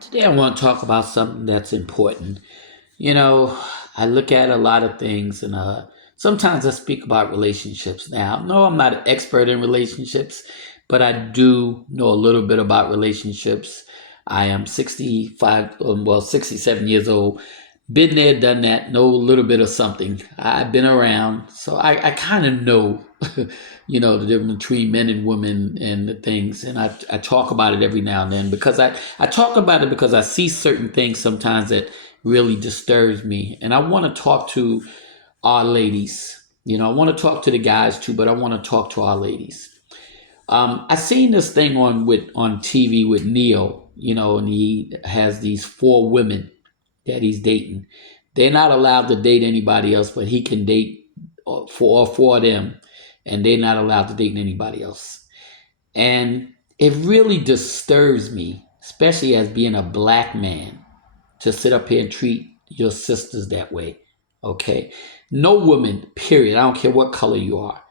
Today, I want to talk about something that's important. You know, I look at a lot of things, and sometimes I speak about relationships. Now, no, I'm not an expert in relationships, but I do know a little bit about relationships. I am 65, 67 years old. Been there, done that, know a little bit of something. I've been around, so I kind of know, the difference between men and women and the things. And I talk about it every now and then because I talk about it because I see certain things sometimes that really disturbs me. And I want to talk to our ladies. I want to talk to the guys too, but I want to talk to our ladies. I seen this thing on TV with Neo, and he has these four women that he's dating. They're not allowed to date anybody else, but he can date four of them, and they're not allowed to date anybody else. And it really disturbs me, especially as being a black man, to sit up here and treat your sisters that way. Okay? No woman, period. I don't care what color you are.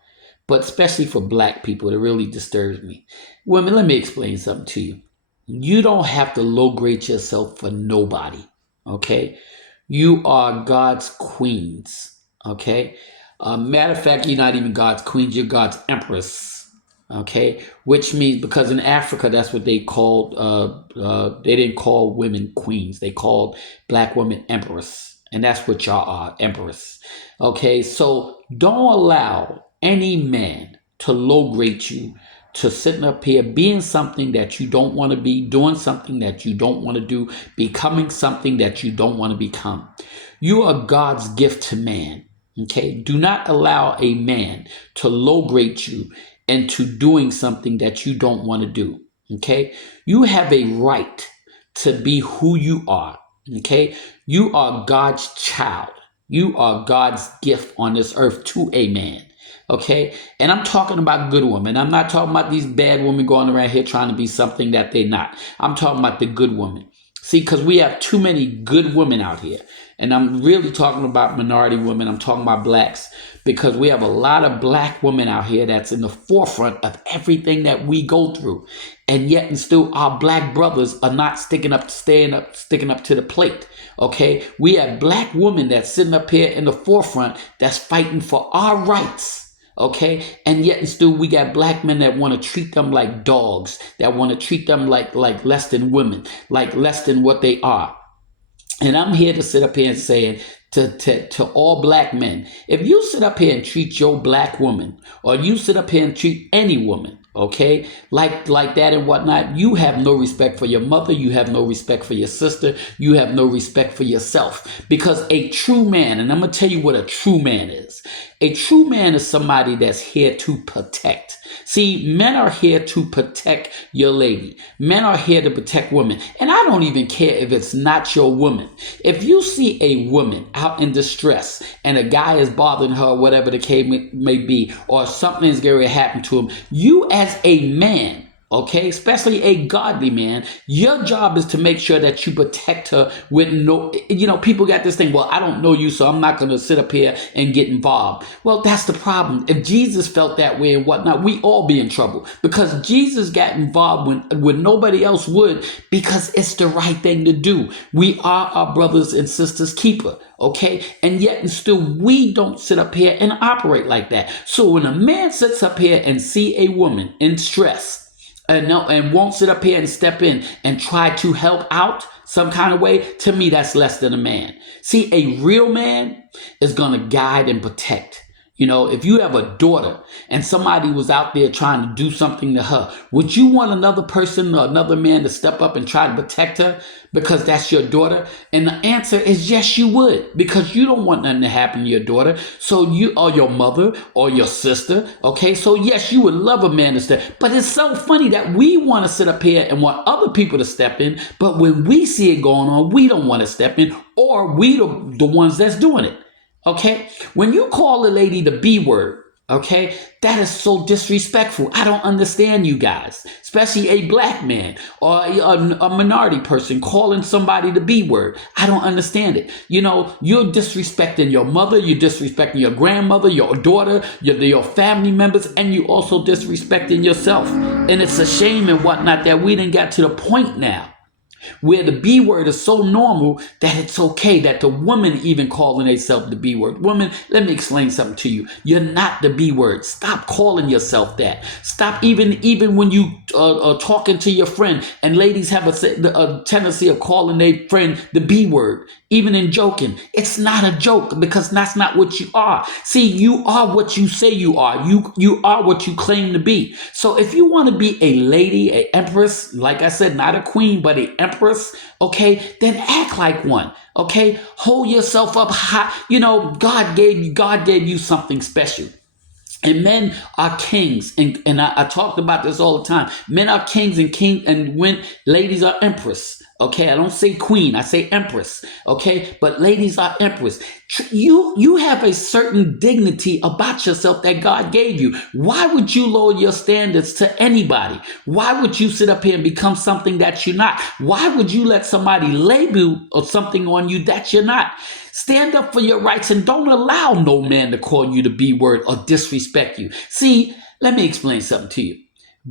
But especially for black people, it really disturbs me. Women, let me explain something to you. You don't have to low grade yourself for nobody. Okay? You are God's queens. Okay? Matter of fact, you're not even God's queens, you're God's empress. Okay? Which means, because in Africa, that's what they called, they didn't call women queens, they called black women empress. And that's what y'all are, empress. Okay? So don't allow any man to low grade you, to sitting up here being something that you don't want to be, doing something that you don't want to do, becoming something that you don't want to become. You are God's gift to man. Okay? Do not allow a man to low grade you into doing something that you don't want to do. Okay? You have a right to be who you are. Okay? You are God's child. You are God's gift on this earth to a man. Okay? And I'm talking about good women. I'm not talking about these bad women going around here trying to be something that they're not. I'm talking about the good women. See, because we have too many good women out here. And I'm really talking about minority women. I'm talking about blacks, because we have a lot of black women out here that's in the forefront of everything that we go through. And yet and still our black brothers are not sticking up to the plate. Okay? We have black women that's sitting up here in the forefront that's fighting for our rights. Okay, and yet and still we got black men that want to treat them like dogs, that want to treat them like less than women, like less than what they are. And I'm here to sit up here and say to all black men, if you sit up here and treat your black woman, or you sit up here and treat any woman, okay, like that and whatnot, you have no respect for your mother, you have no respect for your sister, you have no respect for yourself. Because a true man, and I'm gonna tell you what a true man is. A true man is somebody that's here to protect. See, men are here to protect your lady. Men are here to protect women. And I don't even care if it's not your woman. If you see a woman out in distress and a guy is bothering her, whatever the case may be, or something is going to happen to him, you as a man, okay, especially a godly man, your job is to make sure that you protect her with no, people got this thing, well, I don't know you, so I'm not going to sit up here and get involved. Well, that's the problem. If Jesus felt that way and whatnot, we all be in trouble, because Jesus got involved when nobody else would, because it's the right thing to do. We are our brothers and sisters keeper. Okay, and yet and still we don't sit up here and operate like that. So when a man sits up here and see a woman in stress, and won't sit up here and step in and try to help out some kind of way, to me, that's less than a man. See, a real man is going to guide and protect. If you have a daughter and somebody was out there trying to do something to her, would you want another person or another man to step up and try to protect her because that's your daughter? And the answer is yes, you would, because you don't want nothing to happen to your daughter. So you, or your mother or your sister. Okay. So yes, you would love a man to step, but it's so funny that we want to sit up here and want other people to step in. But when we see it going on, we don't want to step in, or we the ones that's doing it. Okay? When you call a lady the B word, okay, that is so disrespectful. I don't understand you guys, especially a black man or a minority person calling somebody the B word. I don't understand it. You're disrespecting your mother, you're disrespecting your grandmother, your daughter, your family members, and you also disrespecting yourself. And it's a shame and whatnot that we didn't get to the point now where the B word is so normal that it's okay that the woman even calling herself the B word. Woman, let me explain something to you. You're not the B word. Stop calling yourself that. Stop even when you are talking to your friend, and ladies have a tendency of calling their friend the B word, even in joking. It's not a joke because that's not what you are. See, you are what you say you are. You are what you claim to be. So if you want to be a lady, a empress, like I said, not a queen, but an empress, okay, then act like one. Okay, hold yourself up high. You know, God gave you something special. And men are kings, and I talked about this all the time. Men are kings and when ladies are empress. Okay, I don't say queen, I say empress. Okay, but ladies are empress. You have a certain dignity about yourself that God gave you. Why would you lower your standards to anybody? Why would you sit up here and become something that you're not? Why would you let somebody label or something on you that you're not? Stand up for your rights and don't allow no man to call you the B word or disrespect you. See, let me explain something to you.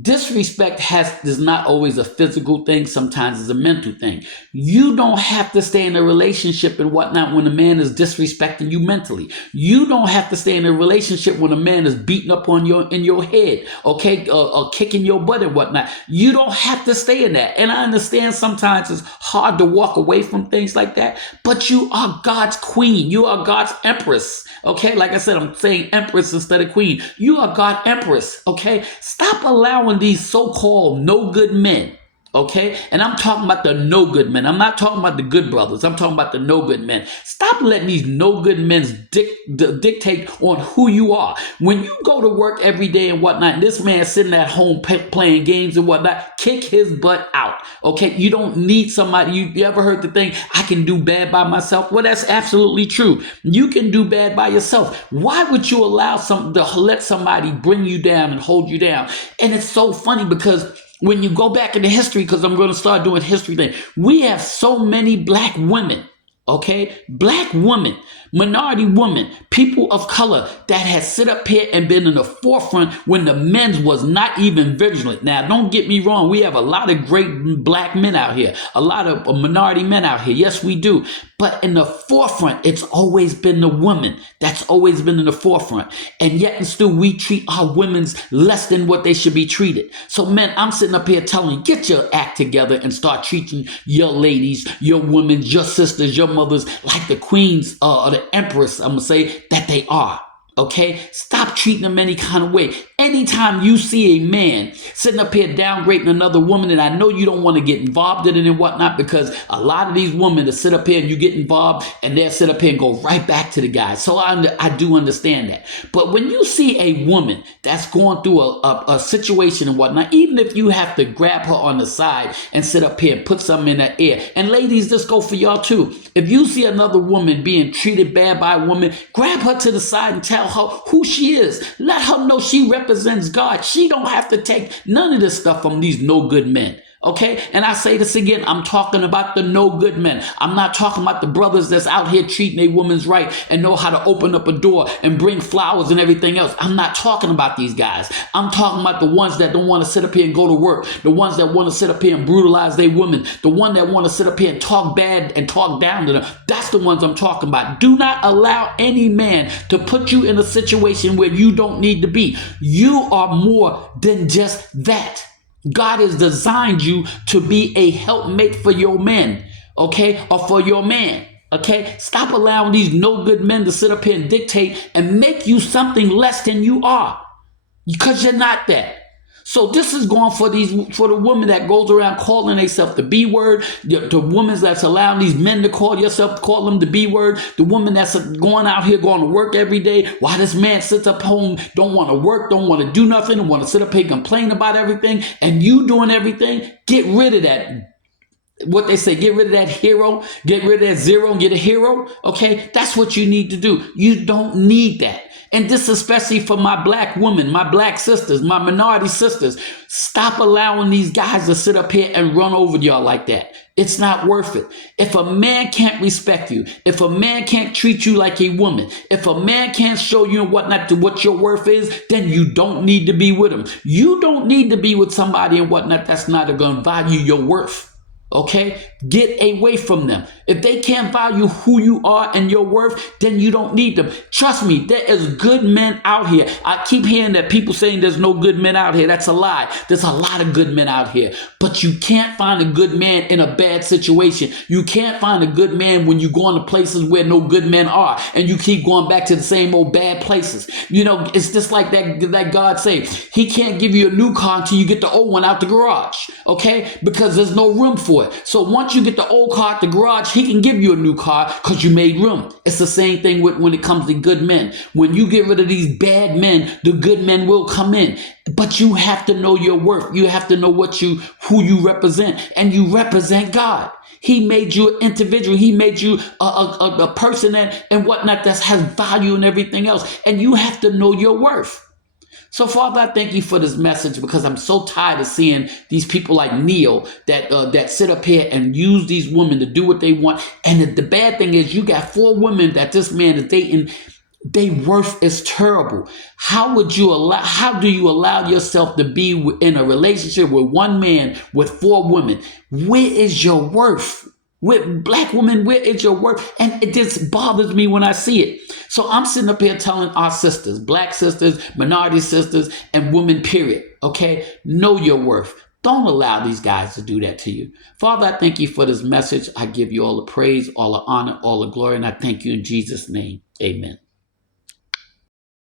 Disrespect is not always a physical thing. Sometimes it's a mental thing. You don't have to stay in a relationship and whatnot when a man is disrespecting you mentally. You don't have to stay in a relationship when a man is beating up on in your head, okay, or kicking your butt and whatnot. You don't have to stay in that. And I understand sometimes it's hard to walk away from things like that, but you are God's queen. You are God's empress. Okay, like I said, I'm saying empress instead of queen. You are God's empress. Okay, stop allowing these so-called no good men, okay? And I'm talking about the no good men. I'm not talking about the good brothers. I'm talking about the no good men. Stop letting these no good men dictate on who you are. When you go to work every day and whatnot, and this man sitting at home playing games and whatnot, kick his butt out, okay? You don't need somebody. You ever heard the thing, I can do bad by myself? Well, that's absolutely true. You can do bad by yourself. Why would you allow to let somebody bring you down and hold you down? And it's so funny because when you go back into history, because I'm going to start doing history thing, we have so many black women, okay? Black women, minority women, people of color that has sit up here and been in the forefront when the men's was not even vigilant. Now, don't get me wrong. We have a lot of great black men out here, a lot of minority men out here. Yes, we do. But in the forefront, it's always been the woman that's always been in the forefront. And yet and still we treat our women's less than what they should be treated. So men, I'm sitting up here telling you, get your act together and start treating your ladies, your women, your sisters, your mothers like the queens or the empress, I'm going to say, that they are. Okay, stop treating them any kind of way. Anytime you see a man sitting up here downgrading another woman, and I know you don't want to get involved in it and whatnot, because a lot of these women that sit up here and you get involved and they'll sit up here and go right back to the guy. So I do understand that. But when you see a woman that's going through a situation and whatnot, even if you have to grab her on the side and sit up here and put something in her ear, and ladies, this go for y'all too. If you see another woman being treated bad by a woman, grab her to the side and tell her who she is. Let her know she represents God. She don't have to take none of this stuff from these no good men. Okay, and I say this again, I'm talking about the no good men. I'm not talking about the brothers that's out here treating a woman's right and know how to open up a door and bring flowers and everything else. I'm not talking about these guys. I'm talking about the ones that don't want to sit up here and go to work, the ones that want to sit up here and brutalize their women, the one that want to sit up here and talk bad and talk down to them. That's the ones I'm talking about. Do not allow any man to put you in a situation where you don't need to be. You are more than just that. God has designed you to be a helpmate for your men, okay, or for your man, okay? Stop allowing these no good men to sit up here and dictate and make you something less than you are, because you're not that. So this is going for the woman that goes around calling herself the B word, the woman that's allowing these men to call them the B word, the woman that's going out here going to work every day while this man sits up home, don't want to work, don't want to do nothing, want to sit up here and complain about everything, and you doing everything. Get rid of that. What they say, get rid of that hero, get rid of that zero and get a hero. Okay, that's what you need to do. You don't need that. And this especially for my black women, my black sisters, my minority sisters. Stop allowing these guys to sit up here and run over y'all like that. It's not worth it. If a man can't respect you, if a man can't treat you like a woman, if a man can't show you what your worth is, then you don't need to be with him. You don't need to be with somebody and whatnot that's not going to value your worth. Okay? Get away from them. If they can't value who you are and your worth, then you don't need them. Trust me, there is good men out here. I keep hearing that people saying there's no good men out here. That's a lie. There's a lot of good men out here. But you can't find a good man in a bad situation. You can't find a good man when you go into places where no good men are and you keep going back to the same old bad places. You know, it's just like that God say, he can't give you a new car until you get the old one out the garage. Okay? Because there's no room for it. So once you get the old car out the garage, he can give you a new car because you made room. It's the same thing when it comes to good men. When you get rid of these bad men, the good men will come in. But you have to know your worth. You have to know who you represent, and you represent God. He made you an individual. He made you a person and whatnot that has value and everything else. And you have to know your worth. So, Father, I thank you for this message because I'm so tired of seeing these people like Neil that sit up here and use these women to do what they want. And the bad thing is you got 4 women that this man is dating. Their worth is terrible. How do you allow yourself to be in a relationship with one man with 4 women? Where is your worth? With black women, where is your worth? And it just bothers me when I see it. So I'm sitting up here telling our sisters, black sisters, minority sisters, and women, period. Okay? Know your worth. Don't allow these guys to do that to you. Father, I thank you for this message. I give you all the praise, all the honor, all the glory, and I thank you in Jesus' name. Amen.